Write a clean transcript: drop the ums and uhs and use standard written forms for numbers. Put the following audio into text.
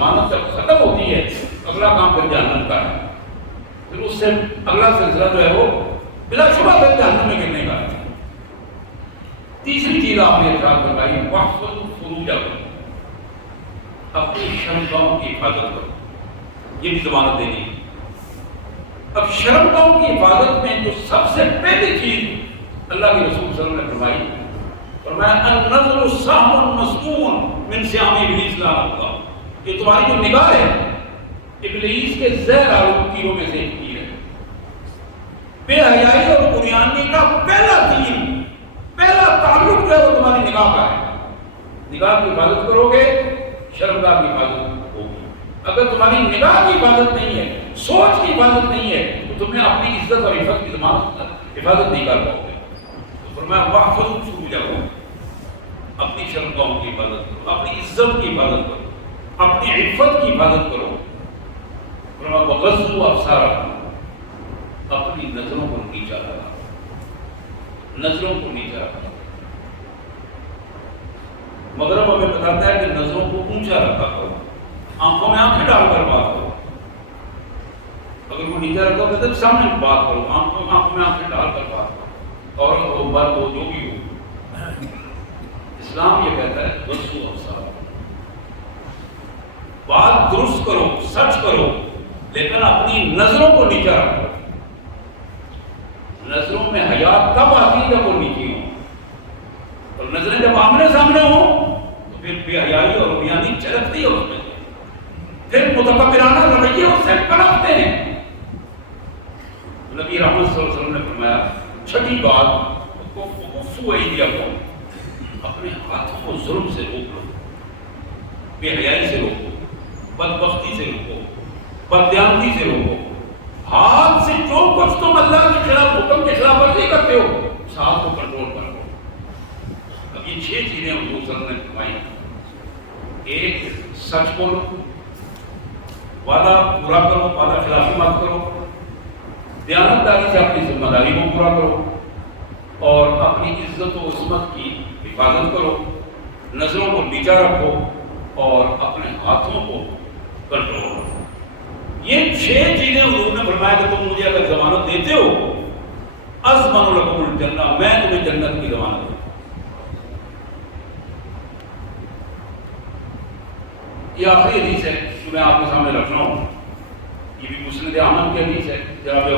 ضمانت جب ختم ہوتی ہے اگلا کام پھر جہنم کا ہے، پھر اس سے اگلا سلسلہ جو ہے وہ بلا شبہ پھر جہنم میں گرنے کا ہے۔ تیسری چیز آپ نے ارشاد فرمائی واحفظوا فروجکم، اپنی شرمگاہوں کی حفاظت کرو، یہ بھی ضمانت دینی ہے۔ اب شرمگاہوں کی حفاظت میں جو سب سے پہلی چیز اللہ کے رسول صلی اللہ علیہ وسلم نے فرمائی النظر سهم مسموم من سهام ابلیس لعنہ اللہ، یہ تمہاری جو نگاہ ہے ابلیس کے زہر آلود تیروں میں سے ایک تیر ہے۔ بے حیائی اور قریانی کا پہلا تیر، پہلا تعلق جو ہے وہ تمہاری نگاہ کا ہے۔ نگاہ کی حفاظت کرو گے شرمگاہ کی حفاظت ہوگی۔ اگر تمہاری نگاہ کی حفاظت نہیں ہے، سوچ کی حفاظت نہیں ہے، تو تمہیں اپنی عزت اور عفت کی حفاظت نہیں کر پاؤ گے۔ تو فرمایا واحفظوا فروجکم، اپنی شرمگاہوں کی حفاظت کرو، اپنی عزت کی حفاظت کرو، اپنی عفت کی حفاظت کرو۔ فرمایا وغضوا ابصارکم، اپنی نظروں کو نیچا رکھا، نظروں کو نیچا رکھا۔ مغرب ہمیں بتاتا ہے کہ نظروں کو اونچا رکھا کرو، آنکھوں میں آنکھیں ڈال کر بات کرو۔ اگر وہ نیچا رکھو تو سامنے بات کرو، آنکھوں میں آنکھیں ڈال کر بات کرو، اور وہ مرد ہو جو بھی ہو۔ اسلام یہ کہتا ہے غضوا ابصارکم، بات درست کرو، سچ کرو، لیکن اپنی نظروں کو نیچا رکھو۔ نظروں میں حیا تب آتی ہے جب وہ نیچی ہوں، اور نظریں جب آمنے سامنے ہوں تو پھر بے حیائی اور عریانی چلکتی ہے اس میں، پھر متکبرانہ رویے اس سے پنپتے ہیں۔ نبی رحمت صلی اللہ علیہ وسلم نے فرمایا چھٹی بات کفوا ایدیکم، اپنے ہاتھوں کو ظلم سے روک لو، بے حیائی سے روکو، بدبختی سے روکو، بددیانتی سے روکو۔ ہاتھ سے جو کچھ تم اللہ کے خلاف حکم کے خلاف ورزی کرتے ہو اس ہاتھ کو کنٹرول کر لو۔ اب یہ 6 چیزیں حضور صلی اللہ علیہ وسلم نے فرمائی۔ ایک، سچ بولو، وعدہ پورا کرو، وعدہ خلافی مت کرو، دیانتداری سے اپنی ذمہ داری کو پورا کرو، اور اپنی عزت و عصمت کی حفاظت کرو، نظروں کو نیچا رکھو، اور اپنے ہاتھوں کو کنٹرول کرو۔ یہ 6 چیزیں حضور نے فرمایا کہ تم مجھے اگر ضمانت دیتے ہو اضمن لکم الجنہ، میں تمہیں جنت کی ضمانت دوں۔ یہ آخری حدیث ہے جو میں آپ کے سامنے رکھ رہا ہوں، یہ بھی مسند احمد کی حدیث ہے۔ جناب